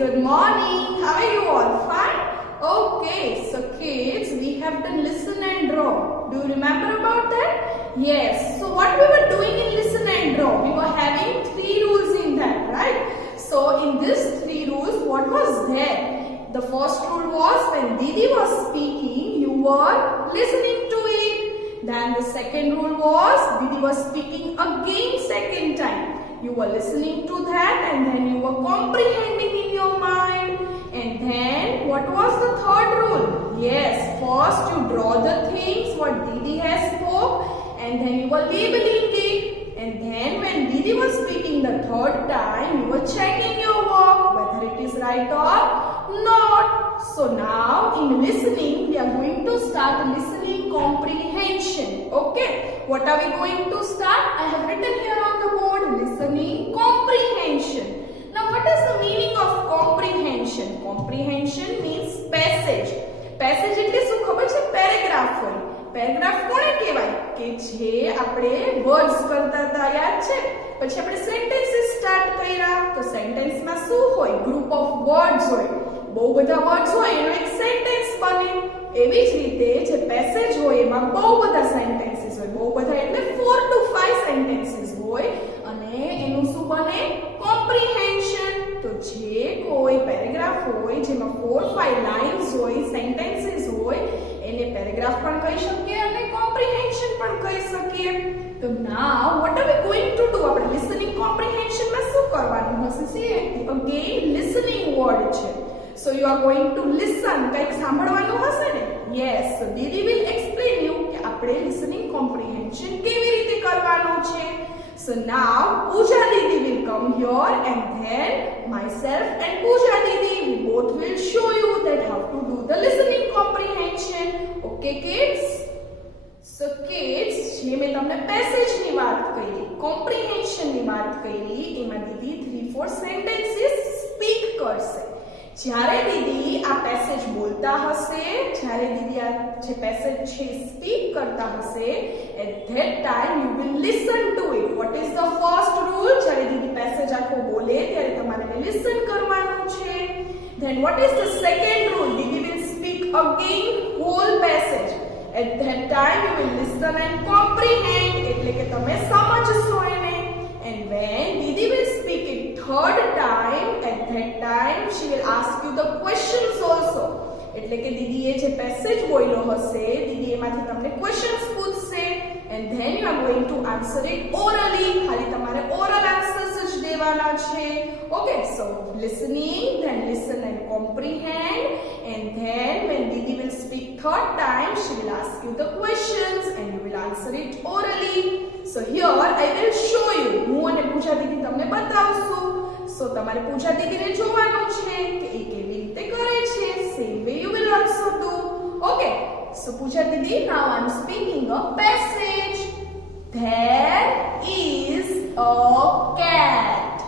good morning. How are you all? Fine? Okay, so kids, we have done listen and draw. Do you remember about that? Yes. So what we were doing in listen and draw? We were having 3 rules in that, right? So in these 3 rules, what was there? The first rule was when Didi was speaking, you were listening to it. Then the second rule was Didi was speaking again second time. You were listening to that and then you were comprehending in your mind. And then what was the third rule? Yes, first you draw the things what Didi has spoke and then you were labeling it. And then when Didi was speaking the third time, you were checking your work whether it is right or not. So now in listening, we are going to start listening comprehension. Okay, what are we going to start? I have written here on the board listening comprehension. Now what is the meaning of comprehension? Comprehension means passage. Passage એટલે શું ખબર છે? Paragraph હોય. Paragraph કોને કહેવાય? કે જે આપણે વર્ડ્સ કરતા હતા, યાદ છે? પછી આપણે સેન્ટેન્સીસ સ્ટાર્ટ કર્યા તો સેન્ટેન્સમાં શું હોય? ગ્રુપ ઓફ વર્ડ્સ હોય. બહુ બધા વર્ડ્સ હોય એનો એક સેન્ટેન્સ બને. એવી જ રીતે જે પેસેજ હોય એમાં બહુ બધા સેન્ટેન્સીસ હોય. બહુ બધા એટલે 4 to 5 સેન્ટેન્સીસ હોય અને એનું શું બને? કોમ્પ્રિહેન્શન. તો જે કોઈ પેરેગ્રાફ હોય જેમાં 4-5 લાઇન્સ હોય, સેન્ટેન્સીસ હોય, એને પેરેગ્રાફ પણ કહી શકીએ અને કોમ્પ્રિહેન્શન પણ કહી શકીએ. તો નાઉ what are we going to do? આપણે listening comprehension માં શું કરવાનું હશે? See again listening word છે. So you are going to listen. કંઈક સાંભળવાનું હશે ને? Yes. So Didi will explain you કે આપણે listening comprehension કેવી રીતે કરવાનો છે. So now Pooja Didi will come here and then myself and Pooja Didi we both will show you that how to do the listening comprehension. Okay kids? So kids, જે મેં તમને passage ની વાત કરી, કોમ્પ્રિહેન્શન ની વાત કરી, એમાં દીદી 3-4 સેન્ટેન્સીસ સ્પીક કરશે. જ્યારે દીદી આ પેસેજ બોલતા હશે, જ્યારે દીદી આ જે પેસેજ છે સ્પીક કરતા હશે, at that time you will listen to it. What is the first rule? જ્યારે દીદી પેસેજ આખો બોલે ત્યારે તમારે લિસન કરવાનું છે. Then what is the second rule? Didi will speak again whole passage. At that time you will listen and comprehend. એટલે કે તમે સમજશો એને. And when Didi will speak it third time, at that time she will ask you the questions also. એટલે કે દીદીએ જે passage બોલ્યો હશે, દીદી એમાંથી તમને ક્વેશ્ચન્સ પૂછશે and then you are going to answer it orally. ખાલી તમારે oral answers જ દેવાના છે. Okay, so listening, then listen and comprehend, and then when Didi will speak third time, she will ask you the questions and you will answer it orally. So here I will show you. હું અને પૂજા દીદી તમને બતાવશું. So તમારે પૂજા દીદીને જોવાનું છે કે એ કેવી રીતે કરે છે. Same way you will also do. Okay. So Pooja Didi, now I'm speaking a passage. There is a cat.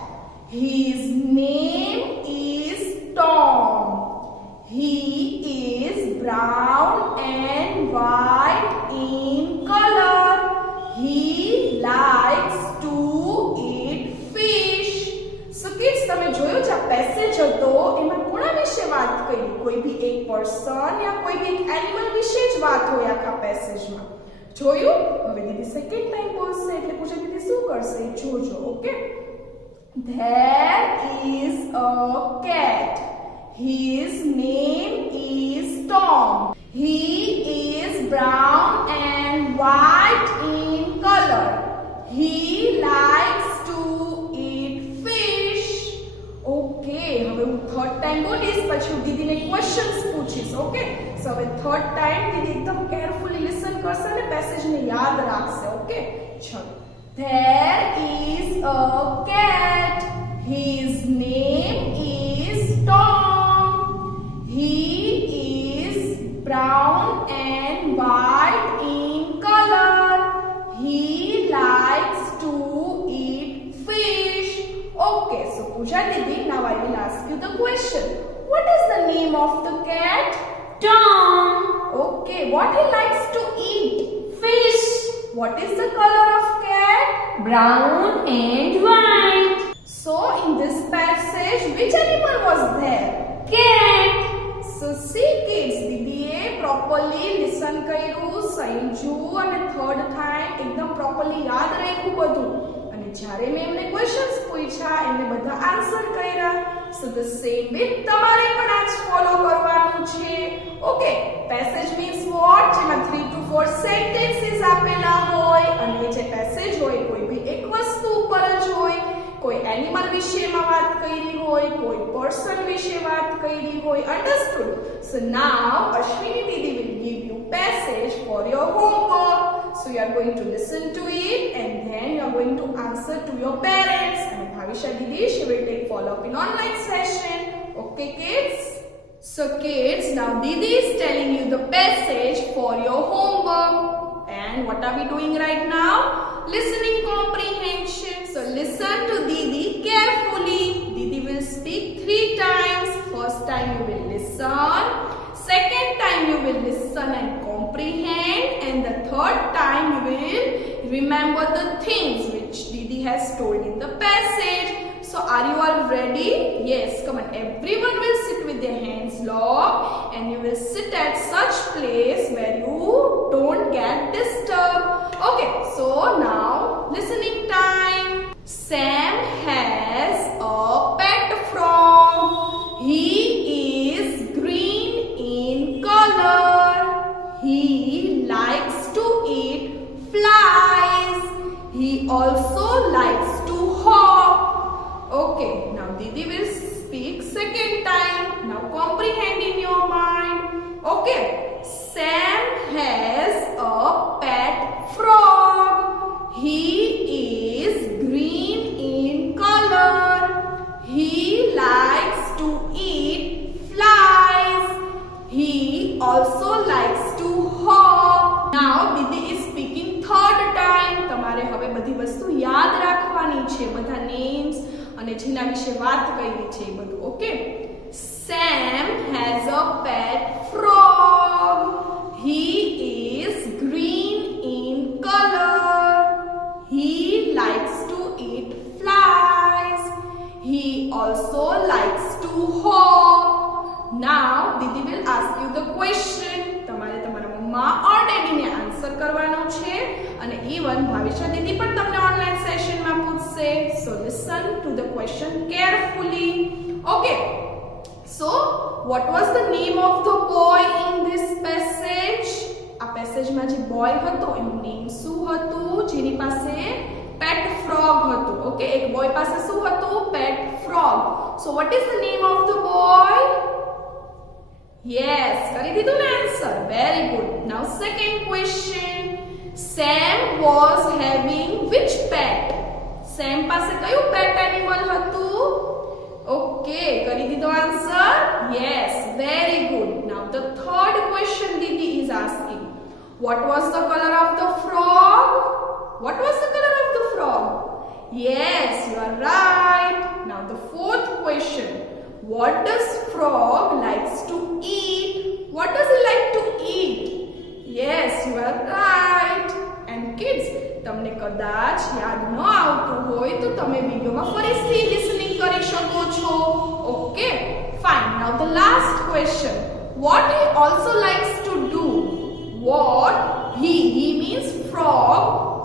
His name is Tom. He is brown and white in color. He likes to eat fish. So kids, તમે જોયું છે આ passage હતો એમાં કોના વિશે વાત કરી? કોઈ ભી એક પર્સન યા કોઈ ભી એક એનિમલ વિશે જ વાત હોય આખા પેસેજમાં. જોયું? હવે દીદી સેકન્ડ ટાઈમ બોલશે એટલે પૂછે દીદી શું કરશે એ જોજો. Okay, There is a cat. His name is Tom. He is brown and white in color. He likes to eat fish. Okay, હવે હું થર્ડ ટાઈમ બોલીશ પછી હું દીદીને ક્વેશ્ચન્સ પૂછીશ. ઓકે, સો હવે થર્ડ ટાઈમ દીદી એકદમ કેરફુલી લિસન કરશે અને પેસેજને યાદ રાખશે. ઓકે, ચલો. There is a cat. His name is Tom. He is brown and white in color. He likes to eat fish. Okay, so Pooja Didi, now I will ask you the question. What is the name of the cat? Tom. Okay, what he likes to eat? Fish. What is the color of cat? Brown and white. So in this passage, which animal was there? Cat. So see kids, દીદીએ properly listen કર્યું, સમજ્યું અને third time એકદમ properly યાદ રાખ્યું બધું. અને જ્યારે મેં એમને questions પૂછ્યા, એમને બધા answer કર્યા. So the same way તમારે પણ આજ follow કરવાનું છે. Okay, passage means what? જેમાં 3 to 4 sentences આપેલા હોય અને જે passage હોય કોઈ બી એક વસ્તુ ઉપર જ હોય. કોઈ એનિમલ વિશેમાં વાત કરી હોય, કોઈ પર્સન વિશે વાત કરી હોય. Understood? So now Ashwini Didi will give you passage for your homework. So you are going to listen to it and then you are going to answer to your parents. And Bhavisha Didi, she will take follow up in online session. Okay kids? So kids, now Didi is telling you the passage for your homework. And what are we doing right now? Listening comprehension. So listen to Didi carefully. Didi will speak 3 times. First time you will listen. Second time you will listen and comprehend. And the third time you will remember the things which Didi has told in the passage. So are you all ready? Yes, come on. Everyone will sit with their hands locked and you will sit at such place where you don't get disturbed. Okay, so now listening time. Sam has a pet frog. He is green in color. He likes to eat flies. He also likes to hop. Okay, now Didi will speak second time. Now comprehend in your mind. Okay, Sam has a pet frog. He is green in color. He likes to eat flies. He also likes to hop. Now Didi is speaking third time. તમારે હવે બધી વસ્તુ યાદ રાખવાની છે, બધા names અને જેના વિશે વાત કરી છે એ બધું. Okay? Sam has a pet frog. He is green in color. He likes to eat flies. He also likes to hop. Now Didi will ask you the question. તમારે તમારા મમ્મા or daddy ને આન્સર કરવાનો છે અને even Bhavisha દીદી પણ તમને online સેશનમાં પૂછશે. So listen to the question carefully. Okay. So what was the name of the boy in this passage? આ પેસેજમાં જે બોય હતો એનું નેમ શું હતું? જેની પાસે પેટ ફ્રોગ હતું. ઓકે, એક બોય પાસે શું હતું? પેટ frog. So what is the name of the boy? Yes, કરી દીધું ને answer. Very good. Now second question. Sam was having which pet? Sam પાસે કયું પેટ એનિમલ હતું? Okay, કરી દીધો answer? Yes, very good. Now the third question Didi is asking. What was the color of the frog? What was the color of the frog? Yes, you are right. Now the fourth question. What does frog likes to eat? What does he like to eat? Yes, you are right. And kids, તમને કદાચ યાદ ન આવતું હોય તો તમે વિડિયોમાં ફરીથી listening કરી શકો છો. Okay, fine. Now the last question. What he also likes to do? What he means frog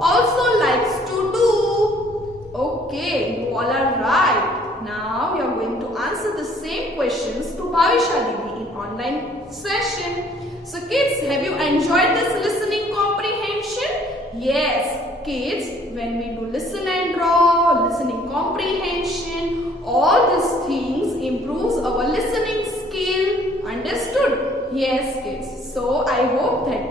also likes to do. Okay, you all are right. Now we are going to answer the same questions to Bhavisha Didi in online session. So kids, have you enjoyed this listening comprehension? Yes, kids, when we do listen and draw, listening comprehension, all these things improves our listening skill. Understood? Yes, kids. So I hope that